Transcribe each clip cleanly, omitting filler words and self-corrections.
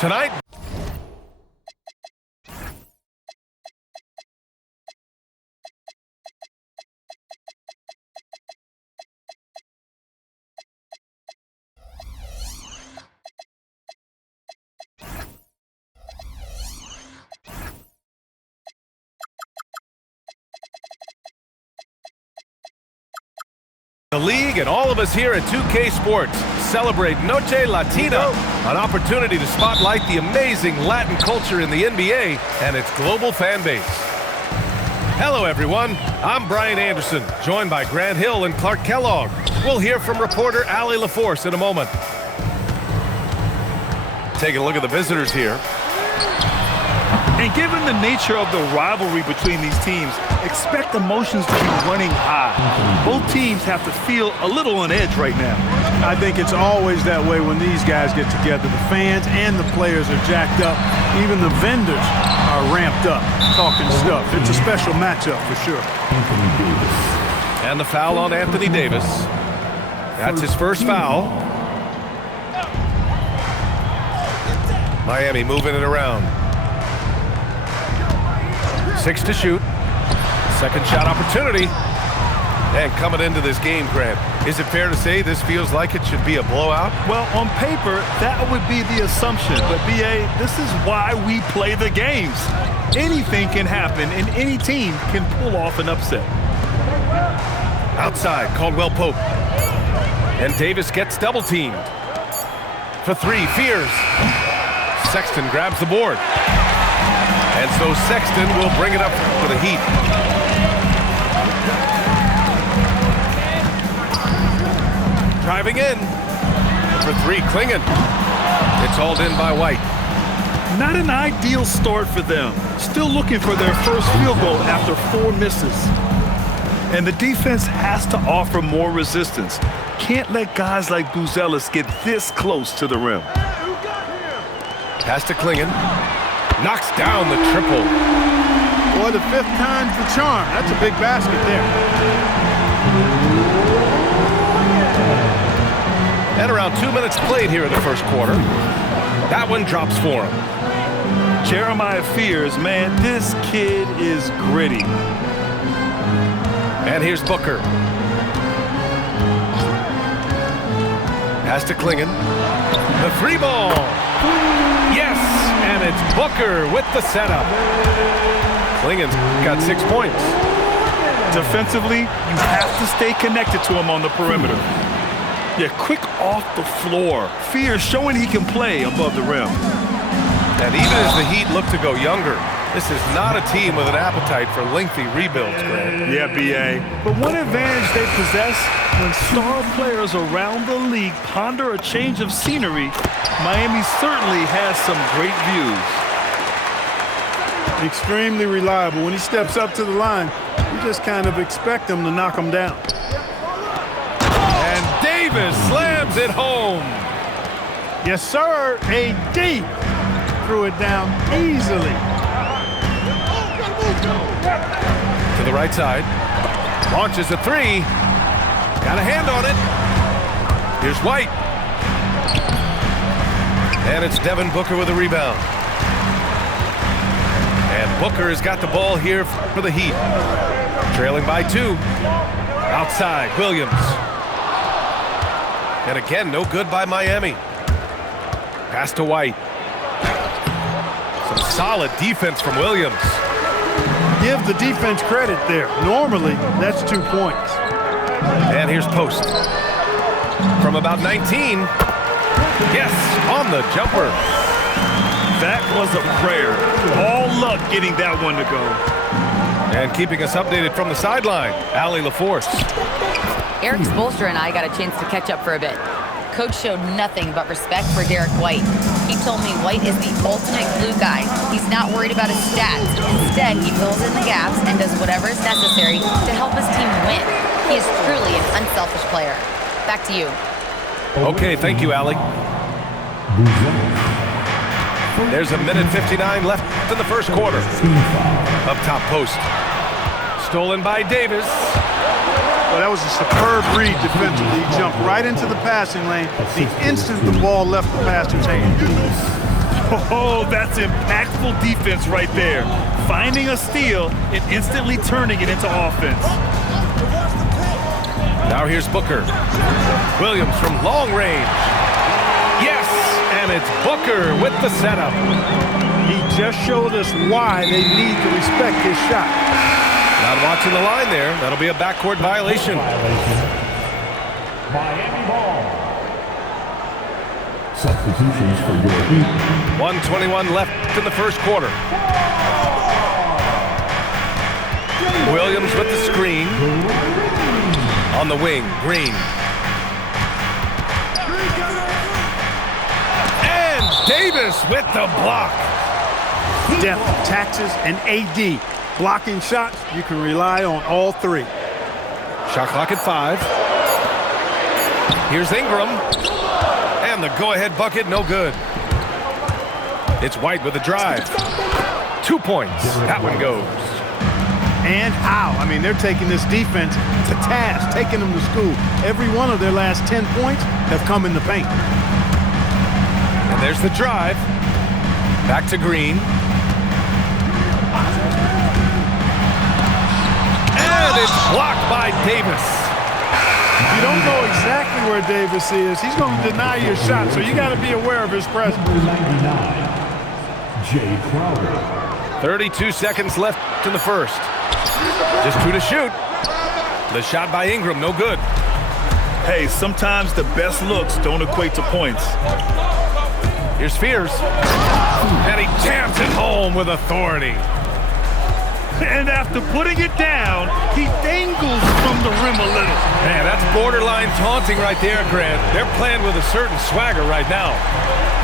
Tonight, the league and all of us here at 2K Sports celebrate Noche Latina, an opportunity to spotlight the amazing Latin culture in the NBA and its global fan base. Hello, everyone. I'm Brian Anderson, joined by Grant Hill and Clark Kellogg. We'll hear from reporter Allie LaForce in a moment. Taking a look at the visitors here. And given the nature of the rivalry between these teams, expect emotions to be running high. Both teams have to feel a little on edge right now. I think it's always that way when these guys get together. The fans and the players are jacked up. Even the vendors are ramped up, talking stuff. It's a special matchup for sure. And the foul on Anthony Davis. That's his first foul. Miami moving it around. 6 to shoot. Second shot opportunity. And coming into this game, Grant, is it fair to say this feels like it should be a blowout? Well, on paper, that would be the assumption. But, B.A., this is why we play the games. Anything can happen, and any team can pull off an upset. Outside, Caldwell Pope. And Davis gets double-teamed. For 3, Fears. Sexton grabs the board. And so Sexton will bring it up for the Heat. Driving in. For 3, Klingon. It's hauled in by White. Not an ideal start for them. Still looking for their first field goal after 4 misses. And the defense has to offer more resistance. Can't let guys like Buzelis get this close to the rim. Pass to Klingon. Knocks down the triple. Boy, the 5th time's the charm. That's a big basket there. And around 2 minutes played here in the first quarter. That one drops for him. Jeremiah Fears, man, this kid is gritty. And here's Booker. Pass to Klingon. The free ball. Yes, and it's Booker with the setup. Klingon's got 6 points. Defensively, you have to stay connected to him on the perimeter. Yeah, quick off the floor. Fears showing he can play above the rim. And even as the Heat look to go younger, this is not a team with an appetite for lengthy rebuilds, Grant. Yeah, B.A. But one advantage they possess, when star players around the league ponder a change of scenery, Miami certainly has some great views. Extremely reliable. When he steps up to the line, you just kind of expect him to knock him down. And Davis slams it home. Yes, sir. AD threw it down easily. To the right side. Launches a 3. Got a hand on it. Here's White. And it's Devin Booker with a rebound. And Booker has got the ball here for the Heat. Trailing by 2. Outside, Williams. And again, no good by Miami. Pass to White. Some solid defense from Williams. Give the defense credit there. Normally, that's 2 points. And here's Post. From about 19. Yes, on the jumper. That was a prayer. All luck getting that one to go. And keeping us updated from the sideline, Allie LaForce. Eric Spoelstra and I got a chance to catch up for a bit. Coach showed nothing but respect for Derek White. He told me White is the ultimate glue guy. He's not worried about his stats. Instead, he fills in the gaps and does whatever is necessary to help his team win. He is truly an unselfish player. Back to you. Okay, thank you, Allie. There's a minute 59 left in the first quarter. Up top post. Stolen by Davis. Well, that was a superb read defensively. He jumped right into the passing lane the instant the ball left the passer's hand. Oh, that's impactful defense right there. Finding a steal and instantly turning it into offense. Now here's Booker. Williams from long range. Yes, and it's Booker with the setup. He just showed us why they need to respect his shot. Not watching the line there. That'll be a backcourt violation. Miami ball. Substitutions for your Heat. 1:21 left in the first quarter. Williams with the screen. On the wing, Green. And Davis with the block. Depth, taxes, and AD. Blocking shots, you can rely on all three. Shot clock at 5. Here's Ingram. And the go-ahead bucket, no good. It's White with a drive. 2 points. That one goes. And how? I mean, they're taking this defense to task, taking them to school. Every one of their last 10 points have come in the paint. And there's the drive. Back to Green. And it's blocked by Davis. You don't know exactly where Davis is. He's going to deny your shot, so you got to be aware of his presence. Number 99, Jay Crowder. 32 seconds left in the first. Just 2 to shoot. The shot by Ingram, no good. Hey, sometimes the best looks don't equate to points. Here's Spears. And he jams it home with authority. And after putting it down, he dangles from the rim a little. Man, that's borderline taunting right there, Grant. They're playing with a certain swagger right now.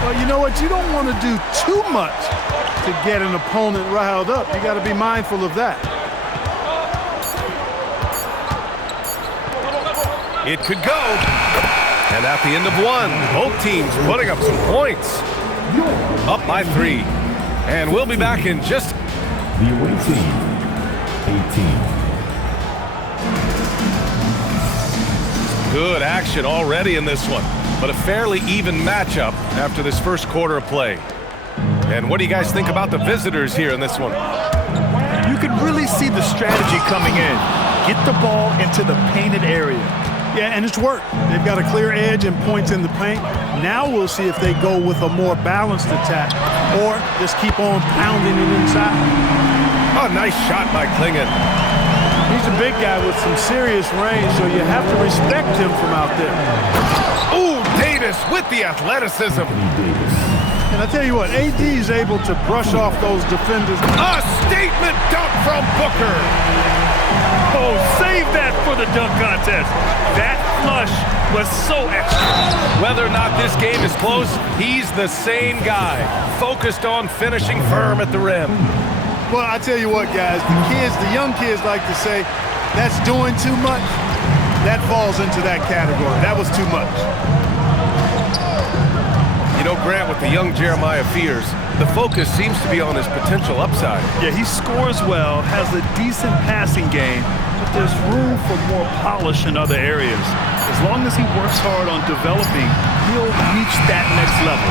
Well, you know what? You don't want to do too much to get an opponent riled up. You got to be mindful of that. It could go. And at the end of 1, both teams putting up some points. Up by 3. And we'll be back in just... The away team, 18. Good action already in this one. But a fairly even matchup after this first quarter of play. And what do you guys think about the visitors here in this one? You can really see the strategy coming in. Get the ball into the painted area. Yeah, and it's worked. They've got a clear edge and points in the paint. Now we'll see if they go with a more balanced attack or just keep on pounding it inside. Oh, nice shot by Klingon. He's a big guy with some serious range, so you have to respect him from out there. Ooh, Davis with the athleticism. And I tell you what, AD is able to brush off those defenders. A statement dunk from Booker. Oh, save that for the dunk contest. That flush was so extra. Whether or not this game is close, he's the same guy, focused on finishing firm at the rim. Well, I tell you what, guys, the young kids like to say, that's doing too much. That falls into that category. That was too much. You know, Grant, with the young Jeremiah Fears, the focus seems to be on his potential upside. Yeah, he scores well, has a decent passing game, but there's room for more polish in other areas. As long as he works hard on developing, he'll reach that next level.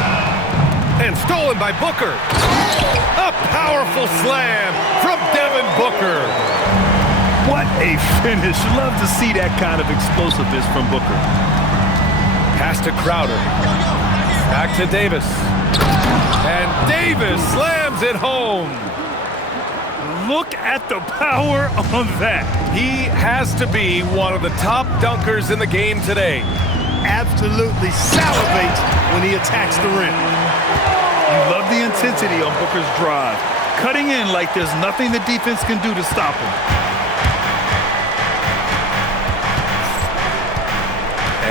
And stolen by Booker. A powerful slam from Devin Booker. What a finish. Love to see that kind of explosiveness from Booker. Pass to Crowder. Back to Davis. And Davis slams it home. Look at the power on that. He has to be one of the top dunkers in the game today. Absolutely salivates when he attacks the rim. You love the intensity on Booker's drive. Cutting in like there's nothing the defense can do to stop him.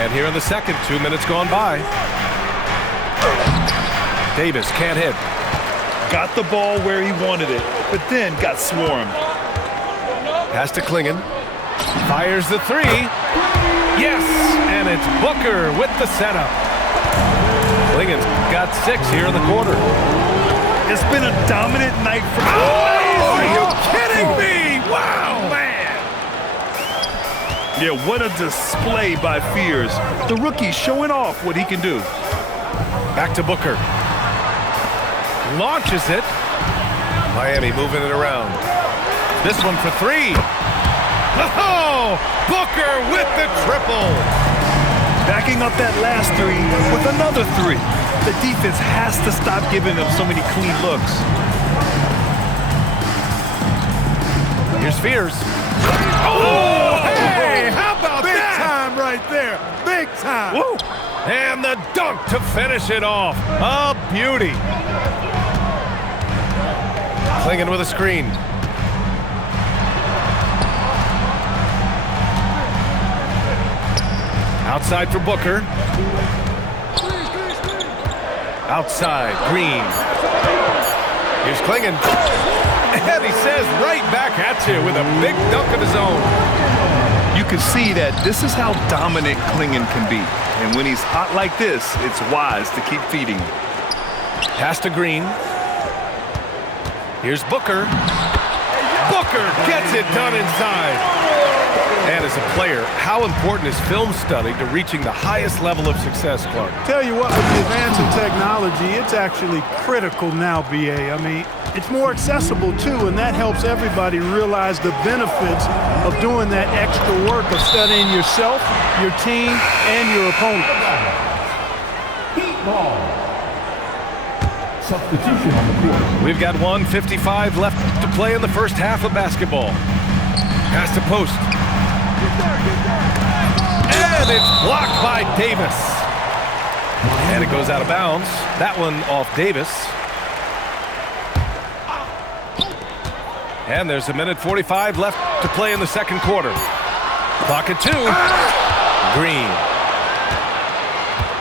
And here in the second, 2 minutes gone by. Davis can't hit. Got the ball where he wanted it, but then got swarmed. Pass to Klingon. Fires the 3. Yes, and it's Booker with the setup. Klingon's got 6 here in the quarter. It's been a dominant night for... Oh, are you kidding me? Wow, man. Yeah, what a display by Fears. The rookie showing off what he can do. Back to Booker. launches it. Miami moving it around. This one for three. Oh, Booker with the triple. Backing up that last three with another three. The defense has to stop giving them so many clean looks. Here's Spears. Oh, hey, how about Big that? time right there. Big time. Woo. And the dunk to finish it off. A beauty. Clingan with a screen. Outside for Booker. Outside, Green. Here's Clingan. And he says right back at you with a big dunk of his own. You can see that this is how dominant Clingan can be. And when he's hot like this, it's wise to keep feeding him. Pass to Green. Here's Booker. Booker gets it done inside. And as a player, how important is film study to reaching the highest level of success, Clark? Tell you what, with the advance in technology, it's actually critical now, BA. I mean, it's more accessible, too, and that helps everybody realize the benefits of doing that extra work of studying yourself, your team, and your opponent. Heat ball. Substitution on the court. We've got 1:55 left to play in the first half of basketball. Pass to post. And it's blocked by Davis. And it goes out of bounds. That one off Davis. And there's 1:45 left to play in the second quarter. Clock at 2. Green.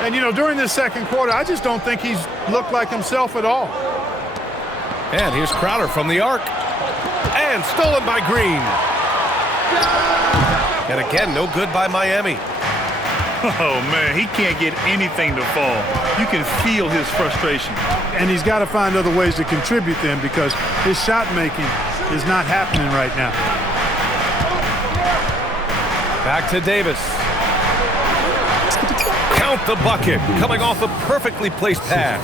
And, you know, during this second quarter, I just don't think he's looked like himself at all. And here's Crowder from the arc. And stolen by Green. And again, no good by Miami. Oh, man, he can't get anything to fall. You can feel his frustration. And he's got to find other ways to contribute then because his shot making is not happening right now. Back to Davis. Count the bucket. Coming off a perfectly placed pass.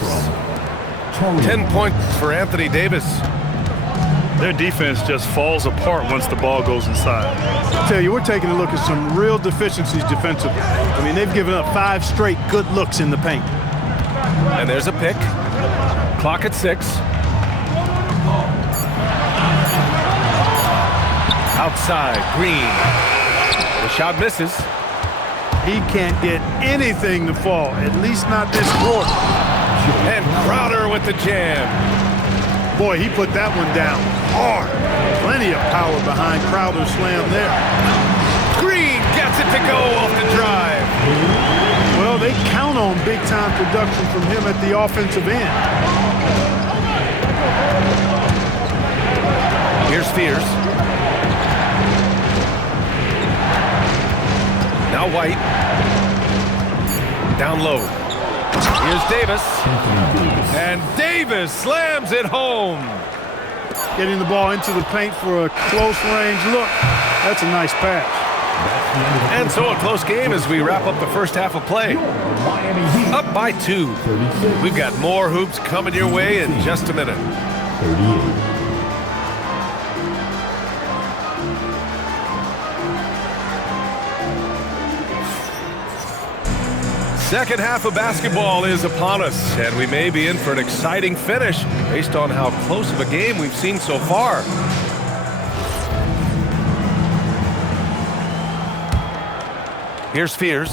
10 points for Anthony Davis. Their defense just falls apart once the ball goes inside. I tell you, we're taking a look at some real deficiencies defensively. I mean, they've given up 5 straight good looks in the paint. And there's a pick. Clock at 6. Outside, Green. The shot misses. He can't get anything to fall, at least not this quarter. And Crowder with the jam. Boy, he put that one down hard. Plenty of power behind Crowder's slam there. Green gets it to go off the drive. Well, they count on big-time production from him at the offensive end. Here's Spears. Now White. Down low. Here's Davis. And Davis slams it home. Getting the ball into the paint for a close-range look. That's a nice pass. And so a close game as we wrap up the first half of play. Up by 2. We've got more hoops coming your way in just a minute. 38. Second half of basketball is upon us, and we may be in for an exciting finish based on how close of a game we've seen so far. Here's Spears.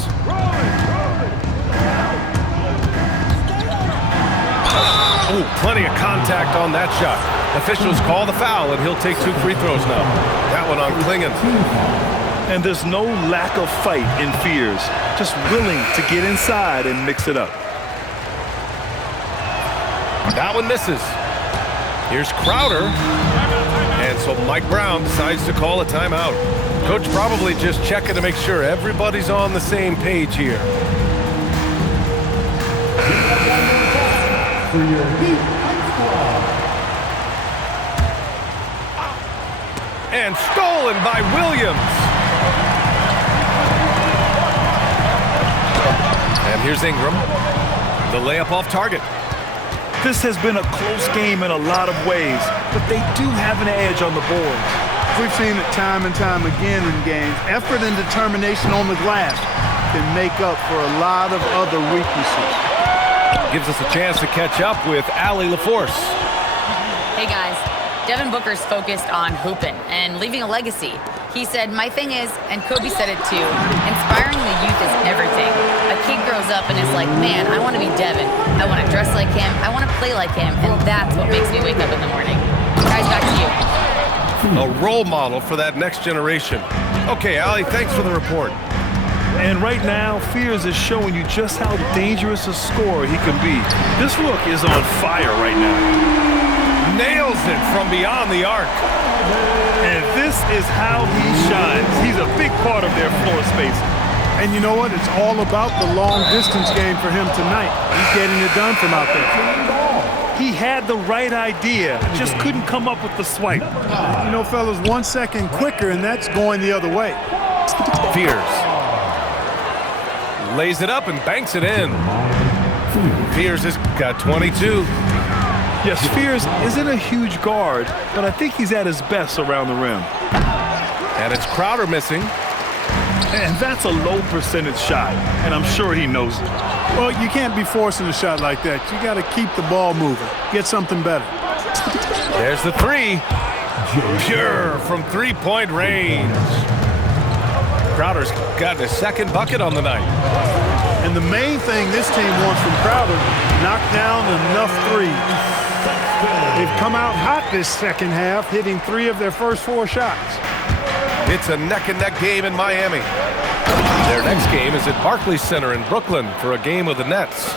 Oh, plenty of contact on that shot. Officials call the foul, and he'll take 2 free throws now. That one on Clingan. And there's no lack of fight in Fears, just willing to get inside and mix it up. That one misses. Here's Crowder. And so Mike Brown decides to call a timeout. Coach probably just checking to make sure everybody's on the same page here. For your Heat squad. And stolen by Williams. And here's Ingram. The layup off target. This has been a close game in a lot of ways, but they do have an edge on the boards. We've seen it time and time again in games. Effort and determination on the glass can make up for a lot of other weaknesses. Gives us a chance to catch up with Allie LaForce. Hey guys, Devin Booker's focused on hooping and leaving a legacy. He said, my thing is, and Kobe said it too, inspiring the youth is everything. A kid grows up and is like, man, I want to be Devin. I want to dress like him. I want to play like him. And that's what makes me wake up in the morning. Guys, back to you. A role model for that next generation. Okay, Allie, thanks for the report. And right now, Fears is showing you just how dangerous a scorer he can be. This look is on fire right now. Nails it from beyond the arc. And this is how he shines. He's a big part of their floor space. And you know what? It's all about the long distance game for him tonight. He's getting it done from out there. He had the right idea, just couldn't come up with the swipe. You know, fellas, 1 second quicker, and that's going the other way. Fears. Lays it up and banks it in. Fears has got 22. Yes, Fears isn't a huge guard, but I think he's at his best around the rim. And it's Crowder missing. And that's a low percentage shot, and I'm sure he knows it. Well, you can't be forcing a shot like that. You got to keep the ball moving. Get something better. There's the three. Pure from three-point range. Crowder's got his second bucket on the night. And the main thing this team wants from Crowder, knock down enough threes. They've come out hot this second half, hitting 3 of their first 4 shots. It's a neck-and-neck game in Miami. Their next game is at Barclays Center in Brooklyn for a game with the Nets.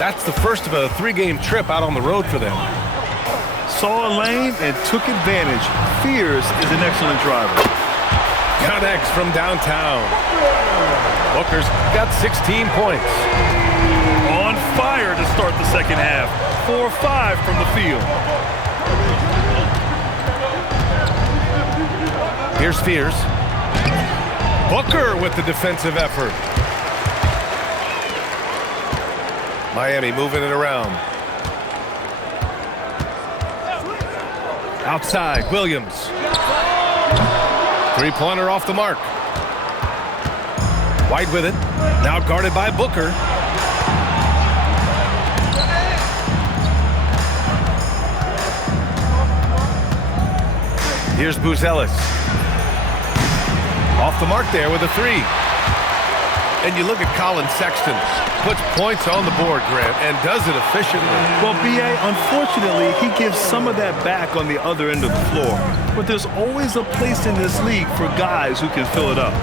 That's the first of a 3-game trip out on the road for them. Saw a lane and took advantage. Fears is an excellent driver. Connects from downtown. Booker's got 16 points. On fire to start the second half. 4-5 from the field. Here's Fears. Booker with the defensive effort. Miami moving it around. Outside, Williams. Three-pointer off the mark. White with it. Now guarded by Booker. Here's Buzelis. Off the mark there with a 3. And you look at Colin Sexton. Puts points on the board, Grant, and does it efficiently. Well, B.A., unfortunately, he gives some of that back on the other end of the floor. But there's always a place in this league for guys who can fill it up.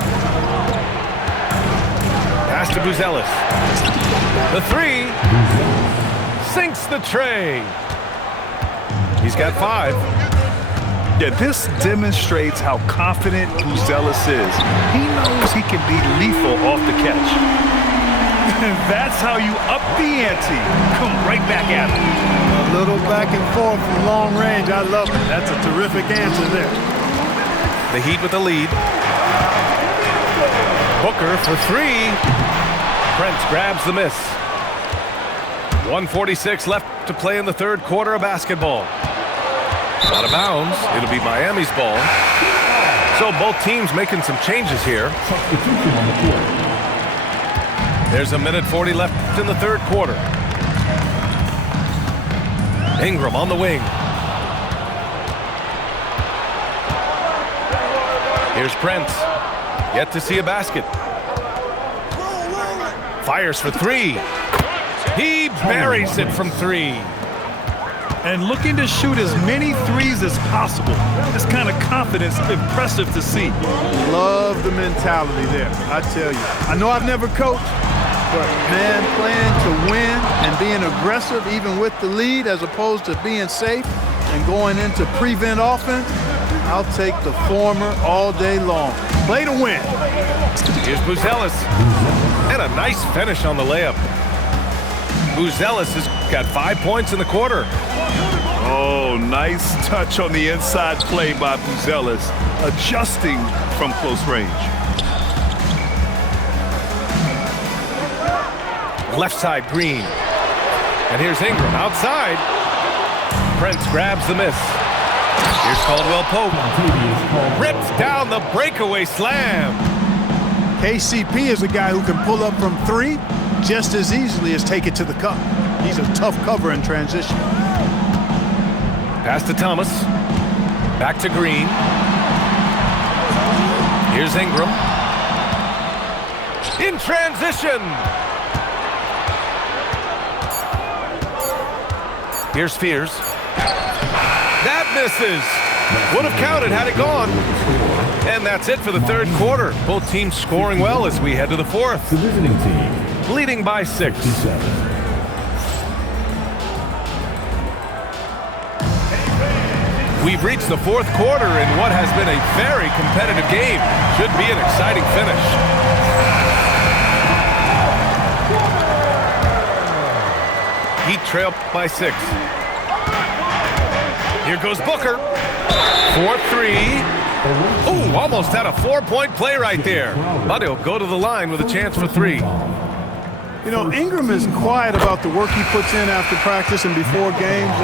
Pass to Buzelis. The 3. Sinks the tray. He's got 5. Yeah, this demonstrates how confident Buzelis is. He knows he can be lethal off the catch. And that's how you up the ante. Come right back at him. A little back and forth from long range. I love it. That's a terrific answer there. The Heat with the lead. Booker for 3. Prince grabs the miss. 1:46 left to play in the third quarter of basketball. Out of bounds. It'll be Miami's ball. So both teams making some changes here. Substitution on the court. There's a minute 40 left in the third quarter. Ingram on the wing. Here's Prince. Yet to see a basket. Fires for 3. He buries it from 3. And looking to shoot as many threes as possible. This kind of confidence, impressive to see. Love the mentality there, I tell you. I know I've never coached, but man, playing to win and being aggressive even with the lead as opposed to being safe and going into prevent offense, I'll take the former all day long. Play to win. Here's Buzelis. And a nice finish on the layup. Buzelis has got 5 points in the quarter. Oh, nice touch on the inside play by Buzelis, adjusting from close range. Left side, Green. And here's Ingram outside. Prince grabs the miss. Here's Caldwell Pope. Rips down the breakaway slam. KCP is a guy who can pull up from 3 just as easily as take it to the cup. He's a tough cover in transition. Pass to Thomas. Back to Green. Here's Ingram. In transition. Here's Fears. That misses. Would have counted had it gone. And that's it for the third quarter. Both teams scoring well as we head to the fourth. The visiting team, Leading by 6. 57. We've reached the fourth quarter in what has been a very competitive game. Should be an exciting finish. Heat trail by 6. Here goes Booker. 4-3. Ooh, almost had a 4-point play right there. But he'll go to the line with a chance for 3. You know, Ingram is quiet about the work he puts in after practice and before games.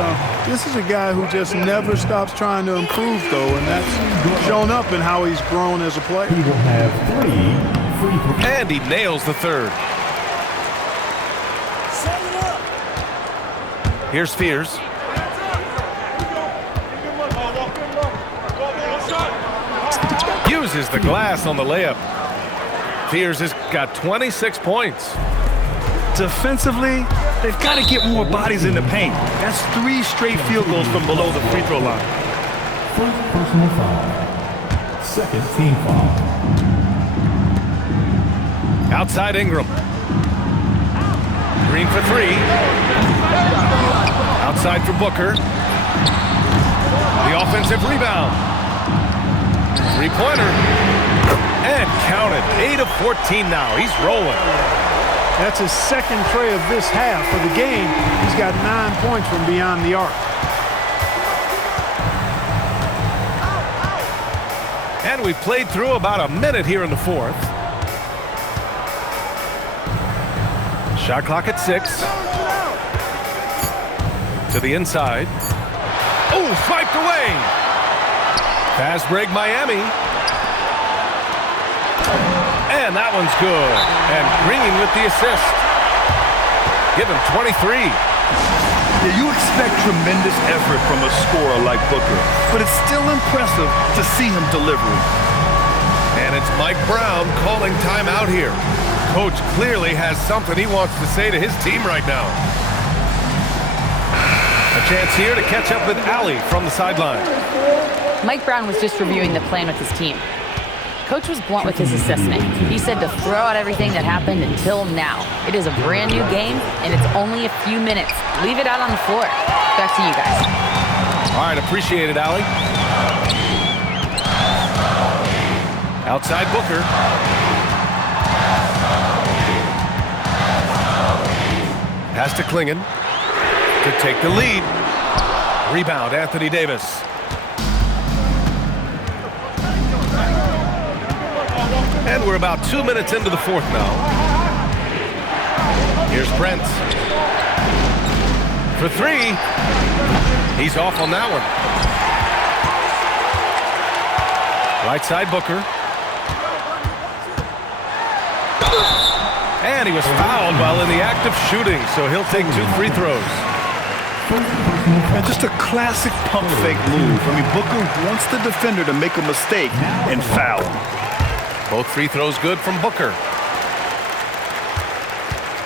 This is a guy who just never stops trying to improve, though, and that's shown up in how he's grown as a player. He will have 3 free throws. And he nails the third. Here's Fears. Uses the glass on the layup. Fears has got 26 points. Defensively, they've got to get more bodies in the paint. That's 3 straight field goals from below the free throw line. First personal foul. Second team foul. Outside Ingram. Green for 3. Outside for Booker. The offensive rebound. 3-pointer. And counted. 8 of 14 now. He's rolling. That's his second tray of this half. For the game, he's got 9 points from beyond the arc. And we played through about a minute here in the fourth. Shot clock at 6. To the inside. Oh, swiped away. Fast break Miami. And that one's good. And Green with the assist. Give him 23. Yeah, you expect tremendous effort from a scorer like Booker, but it's still impressive to see him delivering. And it's Mike Brown calling timeout here. Coach clearly has something he wants to say to his team right now. A chance here to catch up with Allie from the sideline. Mike Brown was just reviewing the plan with his team. Coach was blunt with his assessment. He said to throw out everything that happened until now. It is a brand new game, and it's only a few minutes. Leave it out on the floor. Back to you guys. All right, appreciate it, Allie. Outside Booker. Pass to Klingon to take the lead. Rebound, Anthony Davis. And we're about 2 minutes into the fourth now. Here's Brent. For 3. He's off on that one. Right side Booker. And he was fouled while in the act of shooting, so he'll take 2 free throws. And just a classic pump fake move. I mean, Booker wants the defender to make a mistake and foul him. Both free throws good from Booker.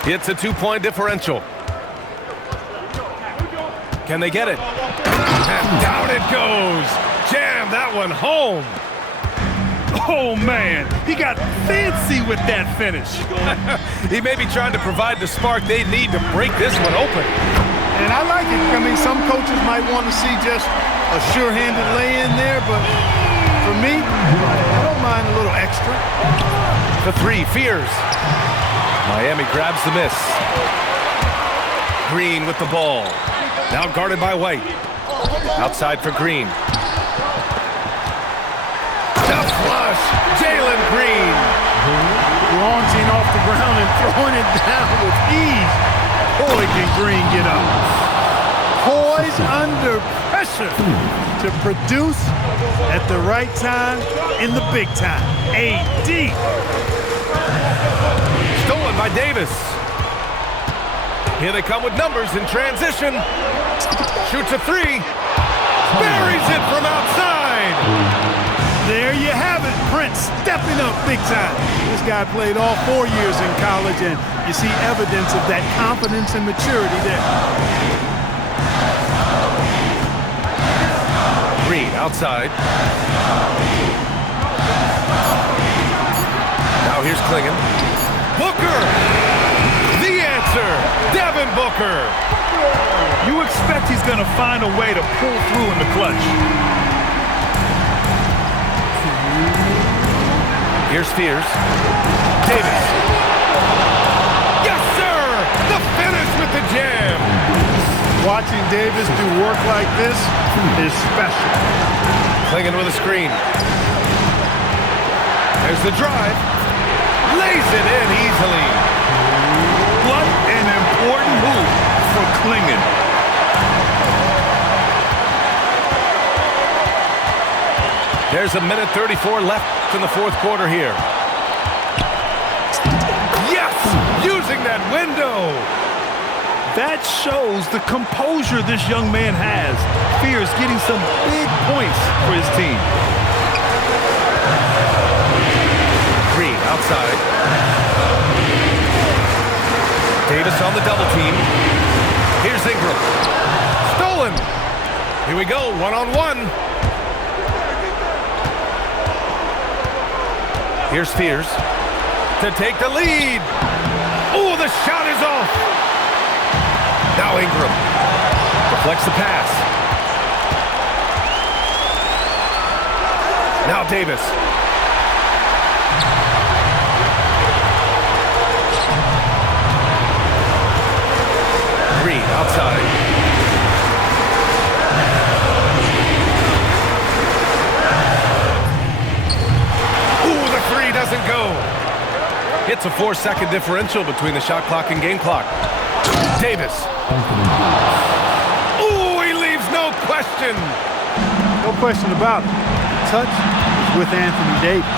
It's a 2-point differential. Can they get it? And down it goes. Jam that one home. Oh, man, he got fancy with that finish. He may be trying to provide the spark they need to break this one open. And I like it. I mean, some coaches might want to see just a sure-handed lay-in there, but for me, I don't mind a little extra. The 3, Fears. Miami grabs the miss. Green with the ball. Now guarded by White. Outside for Green. The flush. Jalen Green. Launching off the ground and throwing it down with ease. Boy, can Green get up. Poised under pressure to produce at the right time in the big time. AD. Stolen by Davis. Here they come with numbers in transition. Shoots a three. Buries it from outside. There you have it. Prince stepping up big time. This guy played all 4 years in college, and you see evidence of that confidence and maturity there. Green outside. Now here's Klingon. Booker! The answer, Devin Booker. You expect he's going to find a way to pull through in the clutch. Here's Spears. Davis. Yes, sir! The finish with the jam. Watching Davis do work like this is special. Klingon with a screen. There's the drive. Lays it in easily. What an important move for Klingon. There's a minute 34 left in the fourth quarter here. Yes! Using that window! That shows the composure this young man has. Spears getting some big points for his team. Green outside. Davis on the double team. Here's Ingram. Stolen! Here we go, one-on-one. Here's Spears to take the lead. Oh, the shot is off. Now Ingram deflects the pass. Now Davis. Green outside. Doesn't go. It's a 4-second differential between the shot clock and game clock. Davis. Ooh, he leaves no question. No question about it. Touch is with Anthony Davis.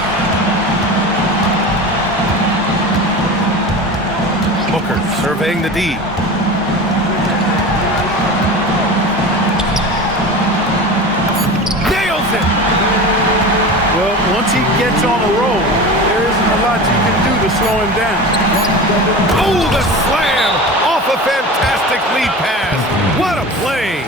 Booker surveying the D. Nails it. Well, once he gets on a roll, there isn't a lot you can do to slow him down. Oh, the slam off a fantastic lead pass. What a play.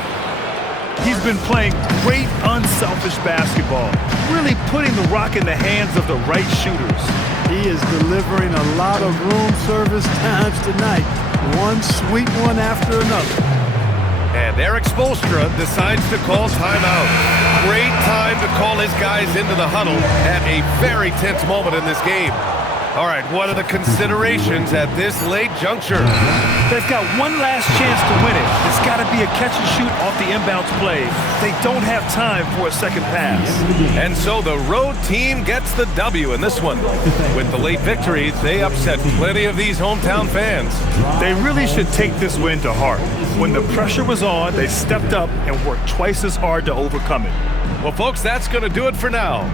He's been playing great, unselfish basketball, really putting the rock in the hands of the right shooters. He is delivering a lot of room service times tonight. One sweet one after another. And Eric Spoelstra decides to call timeout. Great time to call his guys into the huddle at a very tense moment in this game. All right, what are the considerations at this late juncture? They've got one last chance to win it. It's got to be a catch and shoot off the inbounds play. They don't have time for a second pass. And so the road team gets the W in this one. With the late victory, they upset plenty of these hometown fans. They really should take this win to heart. When the pressure was on, they stepped up and worked twice as hard to overcome it. Well, folks, that's going to do it for now.